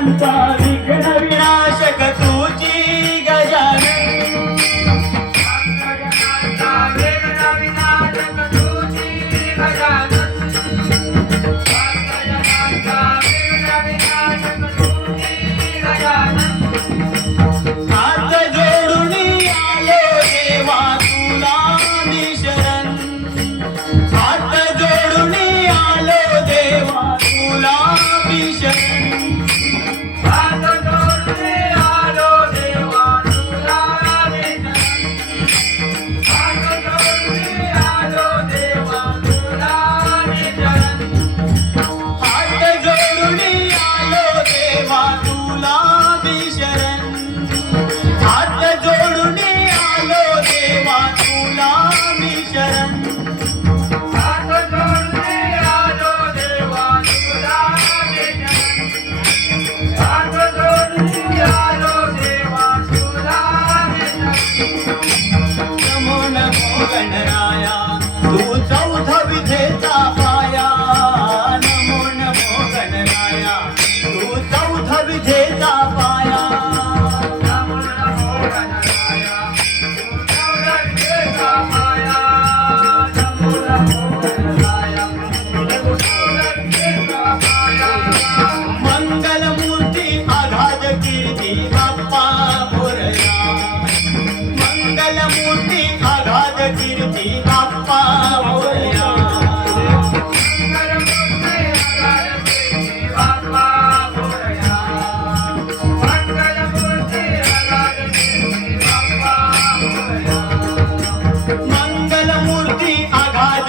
Santa Maria. NaMo